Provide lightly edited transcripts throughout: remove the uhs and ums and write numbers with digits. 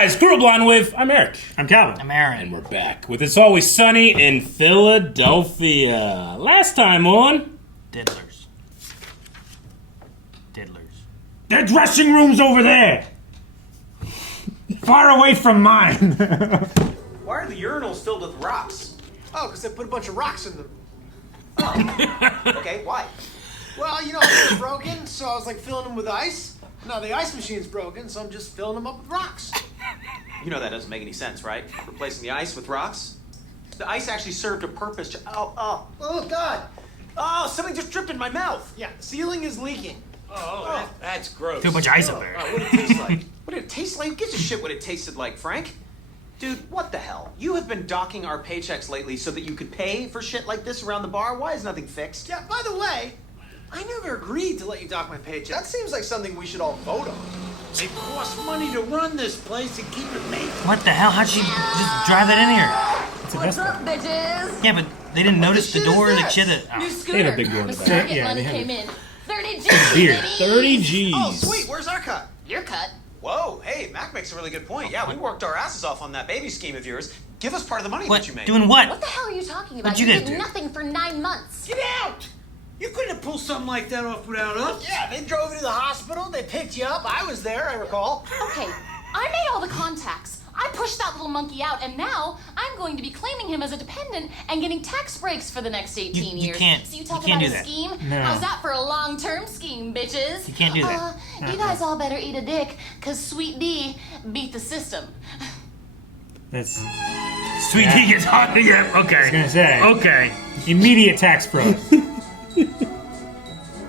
guys, Cruel Blonde with. I'm Eric. I'm Calvin. I'm Aaron. And we're back with It's Always Sunny in Philadelphia. Last time on. Diddlers. Their dressing room's over there. Far away from mine. Why are the urinals filled with rocks? Oh, because they put a bunch of rocks in them. Oh. Okay, why? Well, you know, they were broken, so I was like filling them with ice. Now the ice machine's broken, so I'm just filling them up with rocks. You know that doesn't make any sense, right? Replacing the ice with rocks? The ice actually served a purpose to... Oh, God. Oh, something just dripped in my mouth. Yeah, the ceiling is leaking. That's gross. Too much ice up there. What did it taste like? What did it taste like? Who gives a shit what it tasted like, Frank? Dude, what the hell? You have been docking our paychecks lately so that you could pay for shit like this around the bar? Why is nothing fixed? Yeah, by the way, I never agreed to let you dock my paycheck. That seems like something we should all vote on. It costs money to run this place and keep it made. What the hell? How'd she just drive that in here? It's a What's Vespa. up, bitches? Yeah, but they didn't notice the shit is door. They this? should have. New Oh. scooter. They had a big door in the The back. Target Yeah, money they had came it. in. 30 G's, Beer. baby. 30 G's. Oh, sweet. Where's our cut? Your cut. Whoa, hey, Mac makes a really good point. Yeah, we worked our asses off on that baby scheme of yours. Give us part of the money What? that you made. Doing what? What the hell are you talking about? What'd you you guys did do? nothing for 9 months. Get out! You couldn't have pulled something like that off without us. Yeah, they drove you to the hospital, they picked you up. I was there, I recall. Okay, I made all the contacts. I pushed that little monkey out, and now I'm going to be claiming him as a dependent and getting tax breaks for the next 18 You years. can't- So you talk you can't about do a that. scheme? No. How's that for a long-term scheme, bitches? You can't do that. You guys all better eat a dick, because Sweet D beat the system. That's. Sweet Yeah. Dee Gets Audited. Yeah, okay. I was gonna say. Okay. Immediate tax fraud.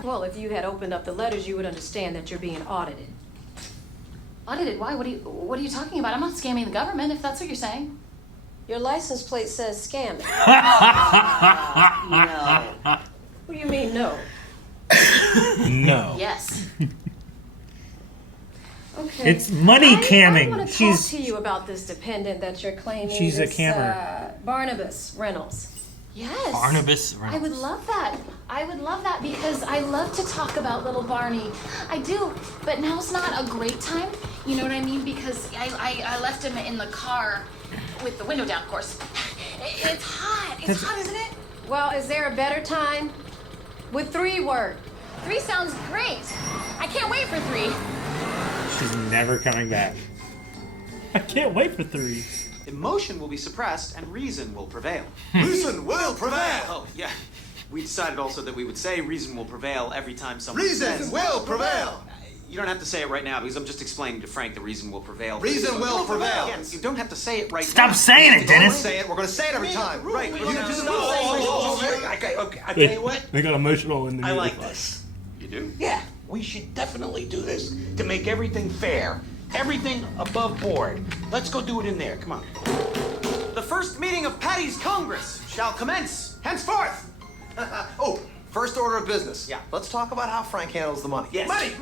Well, if you had opened up the letters, you would understand that you're being audited. Audited? Why? What are you talking about? I'm not scamming the government, if that's what you're saying. Your license plate says scamming. No. What do you mean, no? No. Yes. Okay. It's money I camming. want to talk to you about this dependent that you're claiming. She's a this, cammer. Barnabas Reynolds. Yes. Barnabas I would Reynolds. love that. I would love that because I love to talk about little Barney. I do, but now's not a great time. You know what I mean? Because I left him in the car with the window down, of course. It's hot. It's hot, isn't it? Well, is there a better time? With 3 work. 3 sounds great. I can't wait for 3. She's never coming back. I can't wait for 3. Emotion will be suppressed and reason will prevail. Reason will prevail. Oh, yeah. We decided also that we would say reason will prevail every time someone Reason says... will prevail. You don't have to say it right now because I'm just explaining to Frank the reason will prevail. Reason will prevail. Yeah, you don't have to say it right now. Stop saying it, We're gonna Dennis. say it. We're gonna say it every time. Right. You we're do gonna- the Okay, I tell you what. They got emotional in the I music like box. this. You do? Yeah, we should definitely do this to make everything fair. Everything above board. Let's go do it in there. Come on. The first meeting of Patty's Congress shall commence henceforth. Oh, first order of business. Yeah. Let's talk about how Frank handles the money. Yes. Money.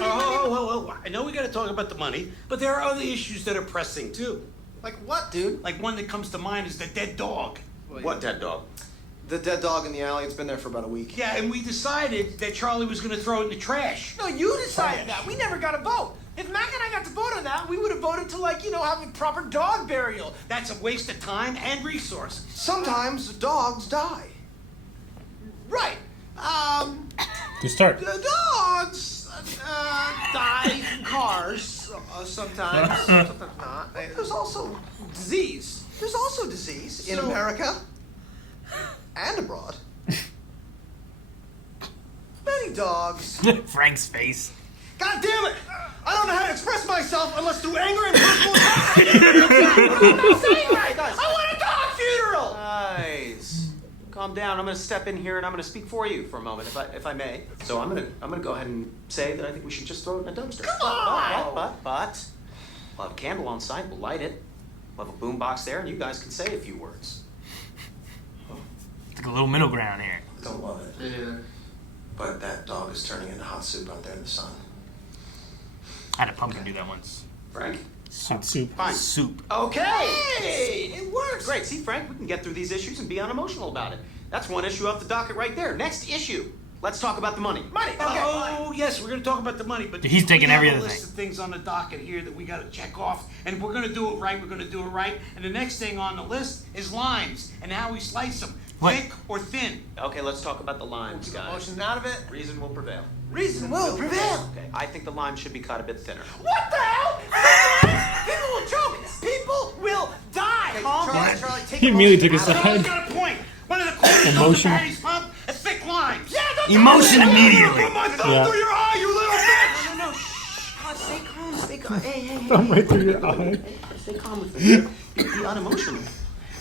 Oh, I know we got to talk about the money, but there are other issues that are pressing too. Like what, dude? Like one that comes to mind is the dead dog. What dead dog? The dead dog in the alley. It's been there for about a week. Yeah, and we decided that Charlie was going to throw it in the trash. No, you decided that. We never got a vote. If Mac and I got to vote on that, we would have voted to, like, you know, have a proper dog burial. That's a waste of time and resources. Sometimes dogs die. Right. To start. The dogs die from cars sometimes. Sometimes not. There's also disease. There's also disease in America and abroad. Many dogs. Frank's face. God damn it! I don't know how to express myself unless through anger and personal attack. I'm not saying right. I want a dog funeral. Guys, calm down. I'm going to step in here and I'm going to speak for you for a moment, if I may. So I'm going to go ahead and say that I think we should just throw it in a dumpster. Come on! But we'll have a candle on site. We'll light it. We'll have a boom box there, and you guys can say a few words. It's like a little middle ground here. Don't love it. Yeah. But that dog is turning into hot soup out there in the sun. I had a pumpkin do that once. Frank? Hot soup. Fine. Soup. Okay. Hey, it works. Great. See, Frank, we can get through these issues and be unemotional about it. That's one issue off the docket right there. Next issue. Let's talk about the money. Money. Okay. Oh, yes, we're going to talk about the money, but He's taking we have every a other list thing. of things on the docket here that we got to check off, and we're going to do it right. We're going to do it right. And the next thing on the list is limes and how we slice them, What? thick or thin. Okay, let's talk about the limes, Keep guys. emotion out of it. Reason will prevail. Reason will prevail. Okay, I think the lime should be cut a bit thinner. What the hell? People will choke. People will die. Okay, Calm Charlie, down, Charlie. Take He immediately took emotion his out of it. Charlie's side. got a point. One of the corners of the Emotion. patty's pump is thick limes. Yeah, that's Emotion immediately. Put my thumb Yeah. through your eye, you little bitch! No, shh. God, stay calm, stay calm. Hey. Thumb right through your eye. Stay calm with me. Be unemotional.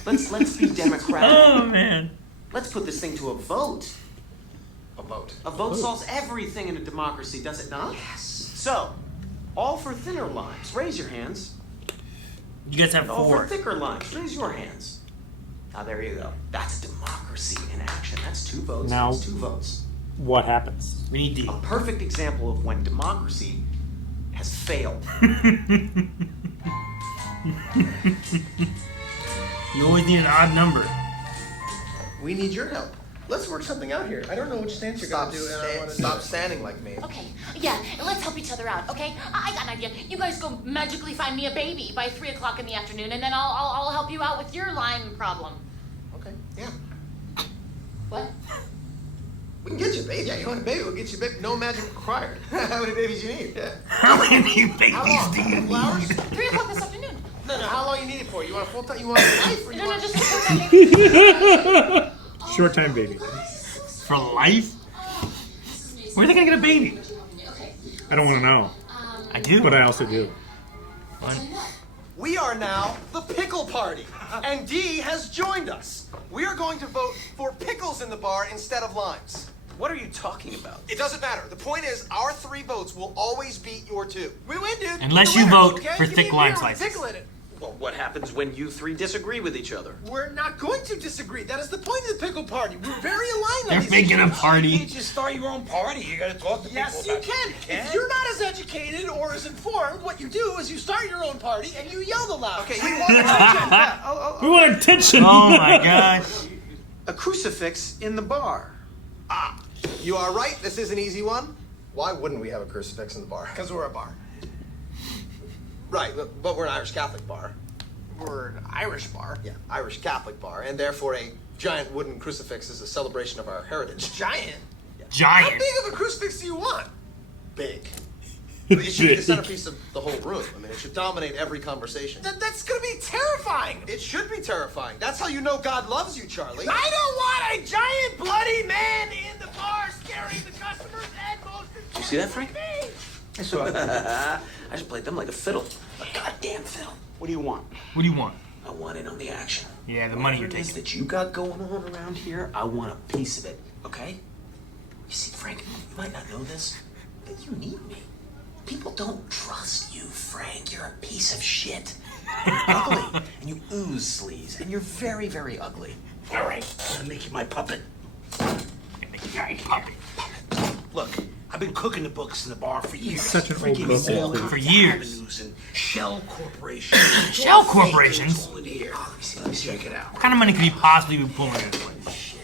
Let's be democratic. Oh man. Let's put this thing to a vote. A vote. A vote solves everything in a democracy, does it not? Yes. So, all for thinner limes, raise your hands. You guys have And all for 4. thicker limes, raise your hands. Now there you go. That's democracy in action. That's 2 votes. Now- That's 2 votes. What happens? We need D. A perfect example of when democracy has failed. You always need an odd number. We need your help. Let's work something out here. I don't know which stance you're gonna do, and I want to stop standing like me. Okay, yeah, and let's help each other out, okay? I got an idea. You guys go magically find me a baby by 3 o'clock in the afternoon, and then I'll help you out with your lime problem. Okay. Yeah. What? We can get you a baby. Yeah, you want a baby? We'll get you a baby. No magic required. How many babies you need? Yeah. How many babies How long? do you Couple hours? need? 3 o'clock this afternoon. No. How long you need it for? You want a full time? You want a life? Or you No, want... just a second. Short time baby. For life? Where are they gonna get a baby? I don't want to know, I do. but I also do. We are now the Pickle Party, and Dee has joined us. We are going to vote for pickles in the bar instead of limes. What are you talking about? It doesn't matter. The point is, our 3 votes will always beat your 2. We win, dude. Unless We're you winners, vote okay? for Give thick me a lime beer with a slices. pickle in it. Well, what happens when you 3 disagree with each other? We're not going to disagree. That is the point of the Pickle Party. We're very aligned on They're these making a issues. You party. can't just start your own party. You got to talk to Yes, people you about can. it. If you're not as educated or as informed, what you do is you start your own party and you yell the loudest. Okay, you want attention. We want attention. Oh my god. A crucifix in the bar. You are right. This is an easy one. Why wouldn't we have a crucifix in the bar? Because we're a bar. Right, but we're an Irish Catholic bar. We're an Irish bar? Yeah, Irish Catholic bar, and therefore a giant wooden crucifix is a celebration of our heritage. Giant? How Giant. big of a crucifix do you want? Big. It should be the centerpiece of the whole room. I mean, it should dominate every conversation. That's gonna be terrifying. It should be terrifying. That's how you know God loves you, Charlie. I don't want a giant bloody man in the bar scaring the customers and most You see that, Frank? me. I saw it. I just played them like a fiddle. A goddamn fiddle. What do you want? What do you want? I want in on the action. Yeah, the money you're Whatever it is taking. that you got going on around here, I want a piece of it, okay? You see, Frank, you might not know this, but you need me. People don't trust you, Frank. You're a piece of shit. You're ugly, and you ooze sleaze, and you're very, very ugly. All right, I'm gonna make you my puppet. Puppet. Look, I've been cooking the books in the bar for years. Such an old Freaking book. selling For years. avenues and shell corporations. Shell It's all fake, corporations? it's all in here. Let me check it out. What kind of money could he possibly be pulling in this place?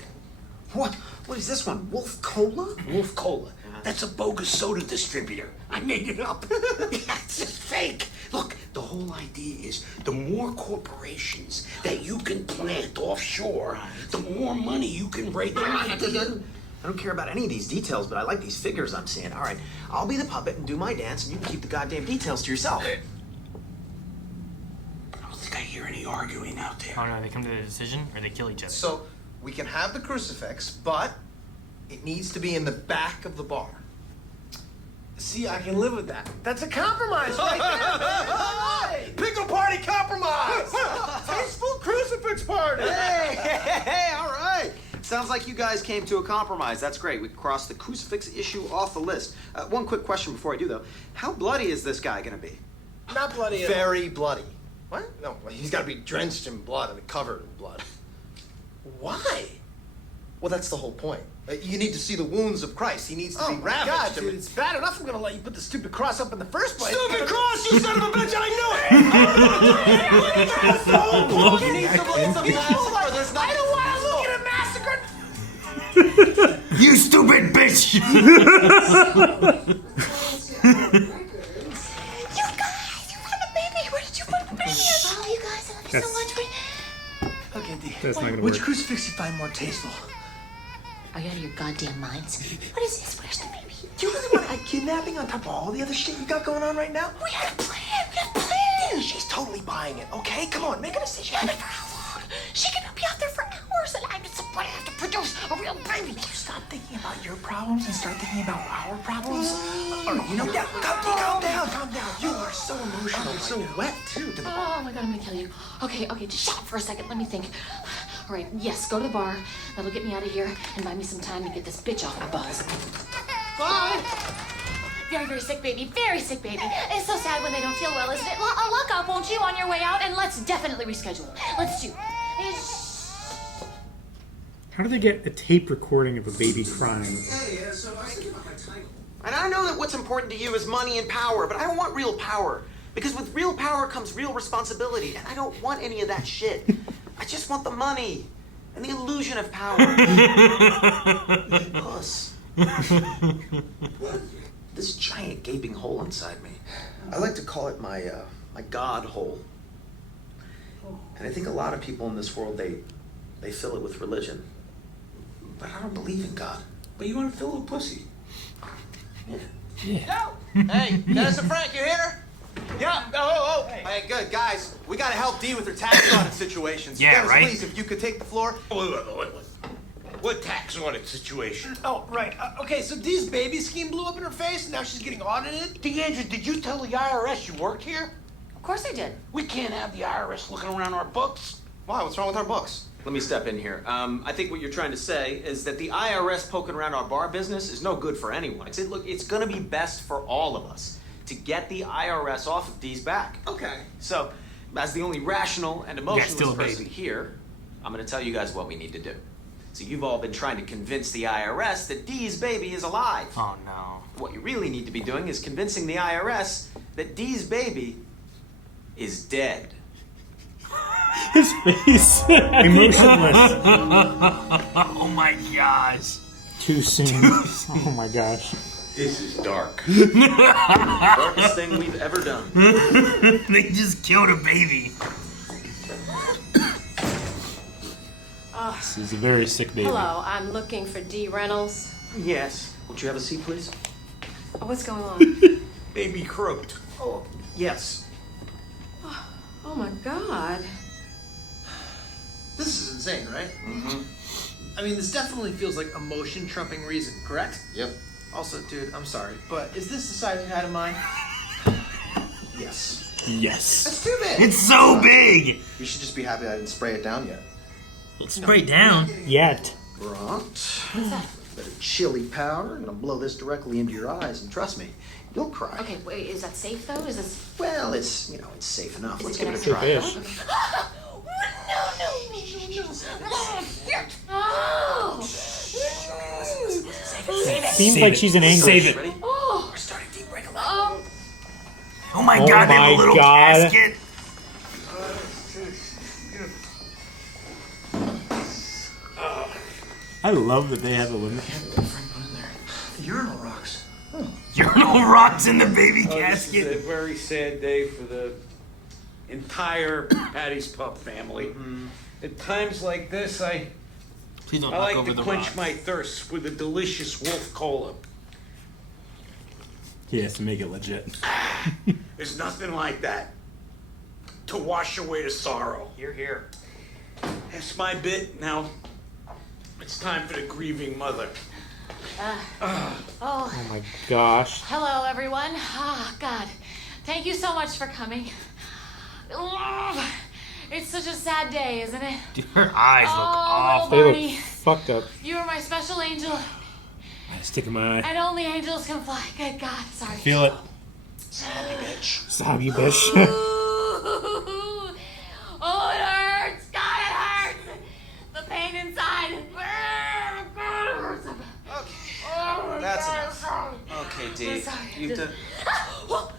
What? What is this one? Wolf Cola? Wolf Cola. That's a bogus soda distributor. I made it up. It's just fake. Look, the whole idea is the more corporations that you can plant offshore, the more money you can rake in. I don't care about any of these details, but I like these figures I'm seeing. All right, I'll be the puppet and do my dance, and you can keep the goddamn details to yourself. I don't think I hear any arguing out there. I don't know, they come to a decision or they kill each other. So, we can have the crucifix, but it needs to be in the back of the bar. See, I can live with that. That's a compromise right there. Pickle Party compromise. Tasteful crucifix party. Hey, all right. Sounds like you guys came to a compromise. That's great. We crossed the crucifix issue off the list. One quick question before I do, though. How bloody is this guy going to be? Not bloody. Very bloody. What? No, he's got to be drenched in blood and covered in blood. Why? Well, that's the whole point. You need to see the wounds of Christ. He needs to be ravaged. God, I dude, mean- it's bad enough I'm gonna let you put the stupid cross up in the first place. Stupid cross, you son of a bitch! I knew it. He needs to look at the massacre. There's I nothing. don't want to look at a massacre. You stupid stupid bitch! You guys, you found a baby. Where did you put the baby? Oh, you guys, I love you so much. Okay, Dee. That's not gonna Which work. crucifix you find more tasteful? Are you out of your goddamn minds? What is this? Where's the baby? Do you really want a kidnapping on top of all the other shit you got going on right now? We had a plan. We had a plan. She's totally buying it, okay? Come on, make a decision. Yeah, but for how long? She can be out there for hours, and I'm somebody have to produce a real baby. Stop thinking about your problems and start thinking about our problems. All right, you know, yeah, calm down. You are so emotional. You're so wet, too. Oh my god, I'm gonna kill you. Okay, just shut up for a second. Let me think. All right, yes, go to the bar. That'll get me out of here and buy me some time to get this bitch off my balls. Bye. Very, very sick baby. Very sick baby. It's so sad when they don't feel well, isn't it? Look up, won't you, on your way out? And let's definitely reschedule. Let's do. How do they get a tape recording of a baby crying? And I know that what's important to you is money and power, but I don't want real power. Because with real power comes real responsibility, and I don't want any of that shit. I just want the money and the illusion of power. Puss. This giant gaping hole inside me. I like to call it my God hole. And I think a lot of people in this world, they fill it with religion. But I don't believe in God. But you want to fill it with pussy. Yo! Hey, Dennis and Frank, you here? Yeah. Oh. Hey, good. Guys, we got to help Dee with her tax audit situation. So Yeah, Dennis, right? please, if you could take the floor. Wait. What tax audit situation? Oh, right. Okay, so Dee's baby scheme blew up in her face, and now she's getting audited? DeAndre, did you tell the IRS you work here? Of course I did. We can't have the IRS looking around our books. Why? What's wrong with our books? Let me step in here. I think what you're trying to say is that the IRS poking around our bar business is no good for anyone. It's going to be best for all of us to get the IRS off of Dee's back. Okay. So, as the only rational and still emotionless a baby. person here, I'm going to tell you guys what we need to do. So you've all been trying to convince the IRS that Dee's baby is alive. Oh no. What you really need to be doing is convincing the IRS that Dee's baby is dead. His face. Emotionless. Oh my gosh. Too soon. Oh my gosh. This is dark. Darkest thing we've ever done. They just killed a baby. This is a very sick baby. Hello, I'm looking for Dee Reynolds. Yes. Would you have a seat, please? Oh, what's going on? Baby croaked. Oh, yes. Oh my God. This is insane, right? Mm-hmm. I mean, this definitely feels like emotion trumping reason, correct? Yep. Also, dude, I'm sorry, but is this the size you had in mind? Yes. Yes. That's too big. It's so big. You should just be happy I didn't spray it down yet. Let's spray down. Yet. Right. What's that? Bit of chili powder, and I'll blow this directly into your eyes, and trust me, you'll cry. Okay, wait, is that safe though? Is this... Well, it's safe enough. Is Let's it give it a gonna try. Fish. No. Oh! Save it. Seems like she's in English. Save it. Ready? Oh! We're starting deep break alive. Oh! Oh my Oh God, they have my a little God. casket. I love that they have a limit. Urinal rocks. Urinal rocks in the baby This is a casket. very sad day for the entire Patty's Pup family. At times like this, I Please don't I knock like over to the quench rocks. my thirst with a delicious Wolf Cola. He has to make it legit. There's nothing like that to wash away the sorrow. Here, here. That's my bit. Now, it's time for the grieving mother. Oh, Oh my gosh. hello everyone. Ah, God. Thank you so much for coming. Oh, it's such a sad day, isn't it? Dude, her eyes look awful. They Barney, look fucked up. you are my special angel, Stick in my eye. and only angels can fly. Good God, sorry. Feel it. Stop, you bitch. Oh, it hurts. God, it hurts. The pain inside. Oh, That's God, enough. sorry. Okay, I'm Dee. sorry. You've done. What?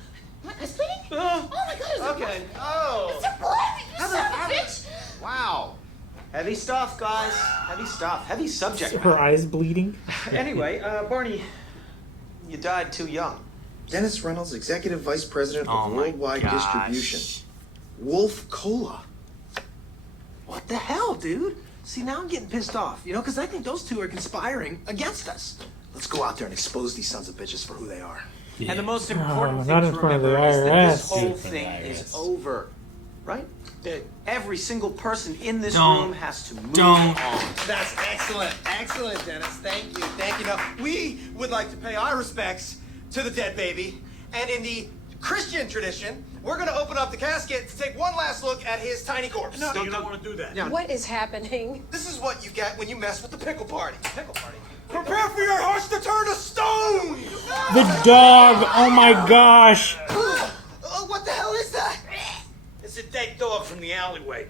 Is bleeding? Oh my God, is it Okay. Oh. Is there blood? You son of a bitch. Wow. Heavy stuff, guys. Heavy stuff. Heavy subject Her matter. eyes bleeding. Anyway, Barney, you died too young. Dennis Reynolds, Executive Vice President Oh of my Worldwide gosh. Distribution. Wolf Cola. What the hell, dude? See, now I'm getting pissed off, you know, because I think those two are conspiring against us. Let's go out there and expose these sons of bitches for who they are. And the most important thing not to in front of the remember is that this IRS. whole In front of thing the is IRS. over, right? That every single person in this Don't. room has to move Don't. on. That's excellent. Excellent, Dennis. Thank you. Thank you. Now, we would like to pay our respects to the dead baby. And in the Christian tradition, we're going to open up the casket to take one last look at his tiny corpse. No, you don't want to do that. What is happening? This is what you get when you mess with the Pickle Party. Pickle Party? Prepare for your hearts to turn to stone! The dog! Oh my gosh! What the hell is that? It's a dead dog from the alleyway.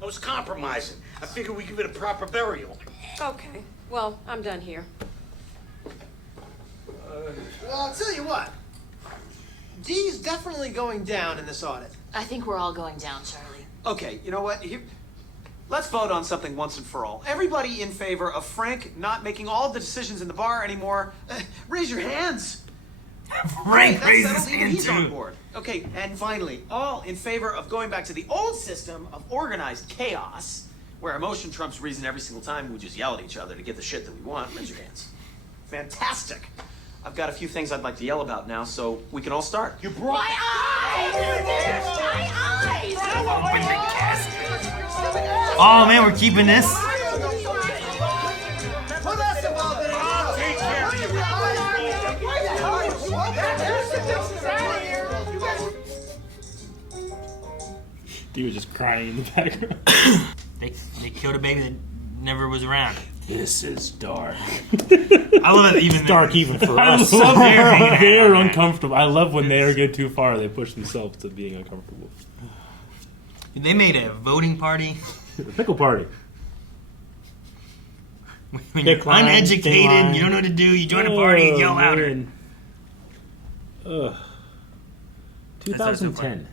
I was compromising. I figured we give it a proper burial. Okay, well, I'm done here. Well, I'll tell you what. Dee's definitely going down in this audit. I think we're all going down, Charlie. Okay, you know what? Here, let's vote on something once and for all. Everybody in favor of Frank not making all the decisions in the bar anymore, raise your hands. Frank That's raises settled, his even hand he's on too. board. Okay, and finally, all in favor of going back to the old system of organized chaos, where emotion trumps reason every single time we just yell at each other to get the shit that we want. Raise your hands. Fantastic. I've got a few things I'd like to yell about now, so we can all start. You brought... My eyes! Open the casket. Oh man, we're keeping this. Put us involved in it. I'll take care of you. He was just crying in the background. They killed a baby that never was around. This is dark. I love it even. Dark even for I us. love They're they're uncomfortable. I love when they ever get too far, they push themselves to being uncomfortable. They made a voting party. The Pickle Party. When you're Pick line, thin uneducated, line. you don't know what to do. You join a party and yell louder. man. Ugh. That sounds so 2010.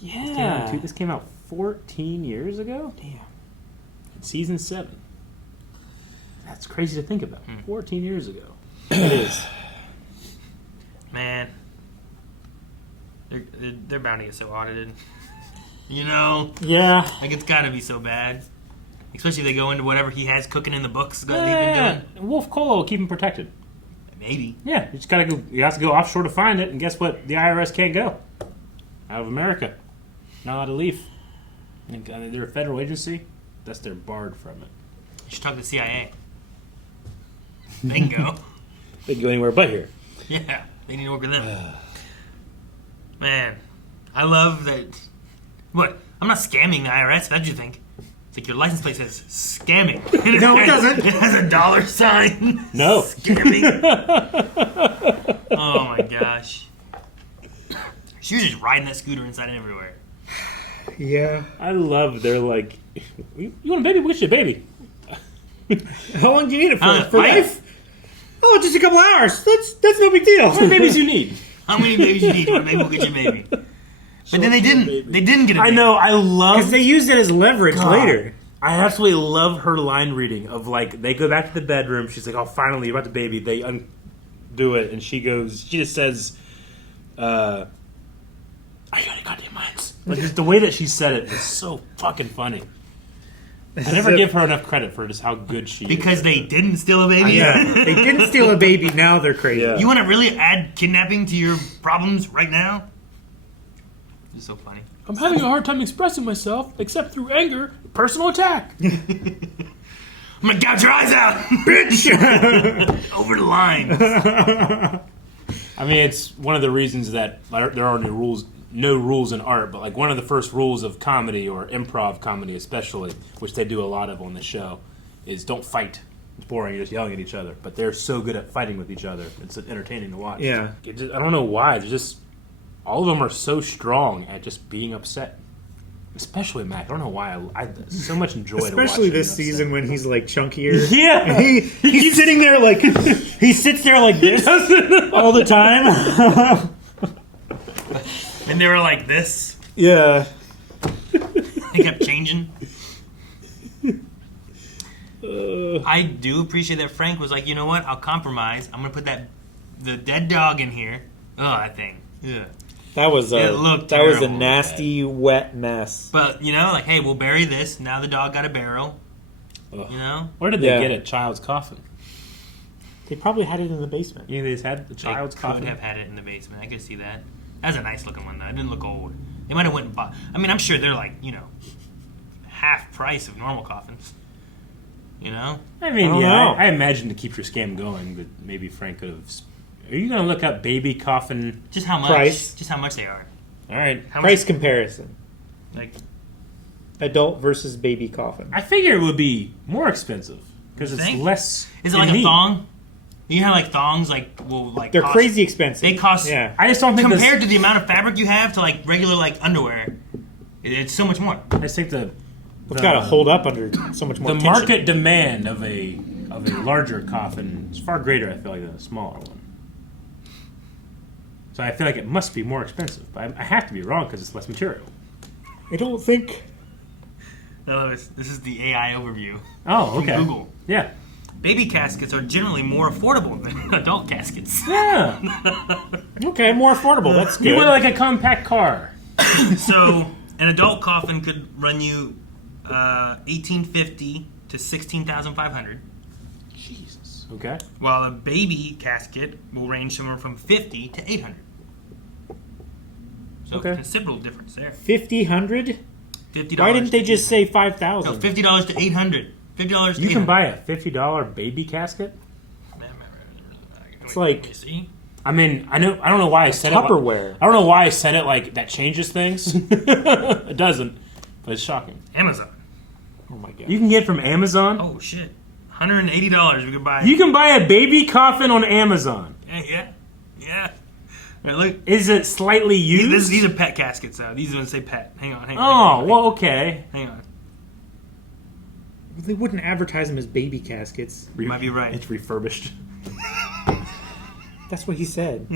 Yeah. This came out 14 years ago? Damn. Season 7. That's crazy to think about. 14 years ago. It is. Man, they're bound to get so audited. You know, Yeah. like it's gotta be so bad. Especially if they go into whatever he has cooking in the books that they've been doing. Wolf Cola will keep him protected. Maybe. Yeah, you just gotta go. You have to go offshore to find it, and guess what? The IRS can't go out of America. Not allowed to leave. And, they're a federal agency. That's they're barred from it. You should talk to the CIA. They can go. They can go anywhere but here. Yeah, they need to work with them. Man, I love that. What? I'm not scamming the IRS. That's what you think. It's like your license plate says scamming. No, it doesn't. It has a dollar sign. No. Scamming. Oh my gosh. She was just riding that scooter inside and everywhere. Yeah. I love. They're like, you want a baby? We'll get you a baby. How long do you need it for? For I- life? Oh, just a couple hours. That's no big deal. How many babies you need? How many babies you need? Maybe we'll get you a baby. But then they didn't. They didn't get a I baby. know. I love. Because they used it as leverage later. I absolutely love her line reading of like they go back to the bedroom. She's like, "Oh, finally, you're about the baby." They undo it, and she goes. She just says, "Are you out of goddamn minds?" Like just the way that she said it is so fucking funny. I never give her enough credit for just how good she is. Because they didn't steal a baby? Yeah. They didn't steal a baby. Now they're crazy. Yeah. You want to really add kidnapping to your problems right now? It's so funny. I'm having a hard time expressing myself, except through anger, personal attack. I'm gonna gouge your eyes out! Bitch! Over the line. I mean, it's one of the reasons that there are no rules in art, but like one of the first rules of comedy or improv comedy especially, which they do a lot of on the show, is don't fight. It's boring, you're just yelling at each other. But they're so good at fighting with each other. It's entertaining to watch. Yeah. I don't know why. They're just all of them are so strong at just being upset. Especially Mac. I don't know why. I so much enjoy to watch Especially him this upset. season when he's like chunkier. Yeah. He's sitting there like he sits there like this all the time. And they were like this. Yeah. They kept changing. I do appreciate that Frank was like, you know what? I'll compromise. I'm gonna put the dead dog in here. Oh, that thing. Yeah. That was It looked that was a terrible. nasty, wet mess. But you know, like, hey, we'll bury this. Now the dog got a barrel. Ugh. You know, Where did they get a child's coffin? They probably had it in the basement. You know, they just had the child's they coffin. could have had it in the basement. I could see that. That's a nice looking one though. It didn't look old. They might have went and bought. I mean, I'm sure they're like, you know, half price of normal coffins. You know. I mean, I don't yeah, know. I imagine to keep your scam going, but maybe Frank could have. Are you going to look up baby coffin? Just how much? Price. Just how much they are. All right. How Price much? comparison. Like, Adult versus baby coffin. I figure it would be more expensive because You it's think? less. is it in like a need. thong? You know how like thongs will like They're cost- crazy expensive. They cost. Yeah. I just don't think compared to the amount of fabric you have to like regular like underwear, it's so much more. I just think It's got to hold up under so much more the tension. market demand of a larger coffin is far greater, I feel like, than a smaller one. So I feel like it must be more expensive. But I have to be wrong because it's less material. I don't think. No, this is the AI overview. Oh, from okay. Google. Yeah. Baby caskets are generally more affordable than adult caskets. Yeah. Okay, more affordable. That's good. You want like a compact car. So an adult coffin could run you $1,850 to $16,500, Jesus. Okay. while a baby casket will range somewhere from $50 to $800. So Okay. considerable difference there. 5,000? $50. Why didn't they to just say No, $5,000? $50 to $800. $50 to You can $800. buy a $50 baby casket. It's like- See? I mean, I don't know why I said it. Tupperware. I don't know why I said it like that changes things. It doesn't, but it's shocking. Amazon. Oh my god. You can get it from Amazon. Oh shit. $180 we could buy. You can buy a baby coffin on Amazon. Yeah. Right, look. Is it slightly used? These are pet caskets though. These ones say pet. Hang on. Oh, well, okay. Hang on. They wouldn't advertise them as baby caskets. You might be right. It's refurbished. That's what he said.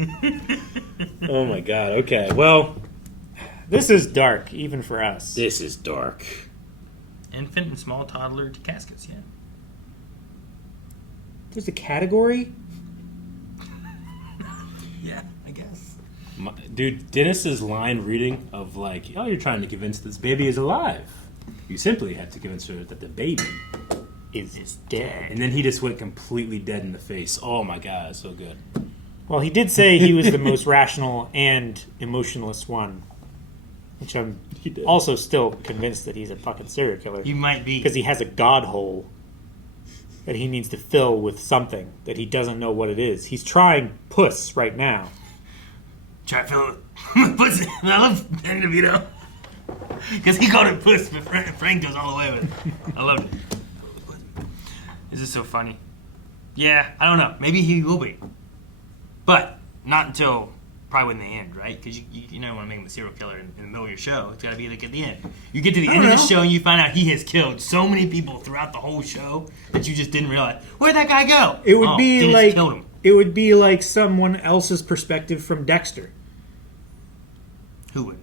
Oh my god. Okay. Well, This is dark, even for us. this is dark. Infant and small toddler caskets, yeah. There's a category? Yeah, I guess. Dude, Dennis's line reading of like, oh, you're trying to convince this baby is alive. You simply have to convince her that the baby Is dead. And then he just went completely dead in the face. Oh my god, so good. Well, he did say he was the most rational and emotionless one. Which I'm also still convinced that he's a fucking serial killer. You might be. Because he has a god hole that he needs to fill with something that he doesn't know what it is. He's trying puss right now. Try to fill it with pussy. I love Danny DeVito. Because he called it puss, but Frank goes all the way with it. I loved it. This is so funny. Yeah, I don't know. Maybe he will be. But not until probably in the end, right? Because you never want to make him a serial killer in the middle of your show. It's got to be like at the end. You get to the end of the show and you find out he has killed so many people throughout the whole show that you just didn't realize. Where'd that guy go? It would be Dennis like killed him. it would be like someone else's perspective from Dexter. Who would?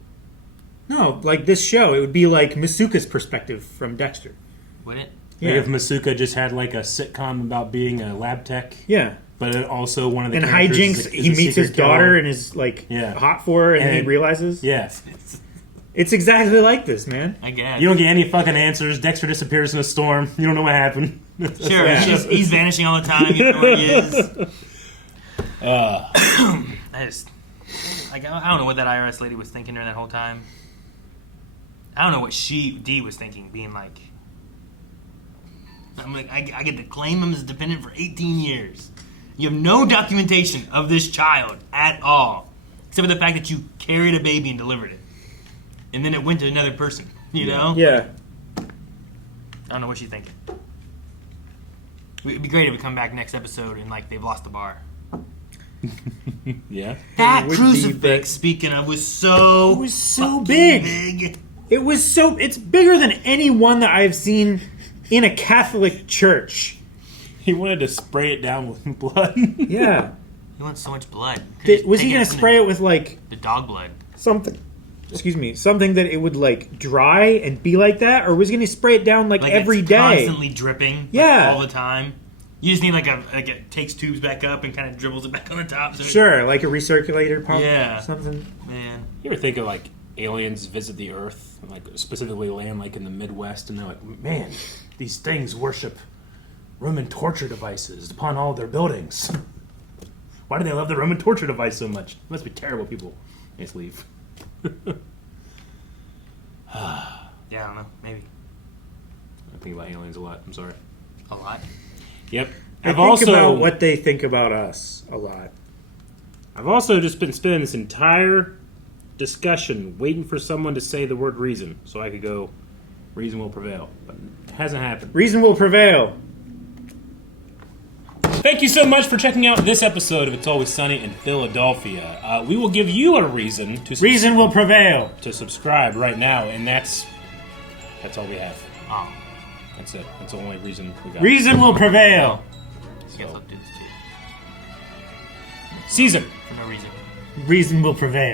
No, like this show, it would be like Masuka's perspective from Dexter. Would it? Yeah. Like if Masuka just had like a sitcom about being a lab tech. Yeah. But it also one of the In characters hijinks, is a he meets his secret killer. daughter and is like hot for her, and then he And- realizes. Yeah. It's exactly like this, man. I guess. You don't get any fucking answers. Dexter disappears in a storm. You don't know what happened. Sure, Yeah. he's vanishing all the time. You don't know where he is. I don't know what that IRS lady was thinking during that whole time. I don't know what Dee was thinking, being like, I'm like, I get to claim him as a dependent for 18 years. You have no documentation of this child at all, except for the fact that you carried a baby and delivered it, and then it went to another person. You know? Yeah. I don't know what she's thinking. It'd be great if we come back next episode and like they've lost the bar. Yeah. That It would be, crucifix, speaking of, was so It was so fucking big. It was so. It's bigger than any one that I've seen in a Catholic church. He wanted to spray it down with blood. Yeah. He wants so much blood. Was he going to spray it with like the dog blood? something excuse me, something that it would like dry and be like that, or was he going to spray it down like every it's day? constantly dripping, like, Yeah. all the time. You just need like it takes tubes back up and kind of dribbles it back on the top. So Sure, like a recirculator pump, Yeah. or something. man, You ever think of like aliens visit the Earth, like specifically land like in the Midwest, and they're like, man, these things worship Roman torture devices upon all their buildings. Why do they love the Roman torture device so much? Must be terrible people. Let's leave. yeah, I don't know, maybe I think about aliens a lot. I'm sorry. a lot. Yep. I think about what they think about us a lot. I've also just been spending this entire discussion waiting for someone to say the word reason so I could go, reason will prevail. But it hasn't happened. Reason will prevail. Thank you so much for checking out this episode of It's Always Sunny in Philadelphia. We will give you a reason to Reason will prevail. to subscribe right now, and that's all we have. Oh, That's it. That's the only reason we got. Reason will prevail. I guess I'll do this too Season. for no reason. Reason will prevail.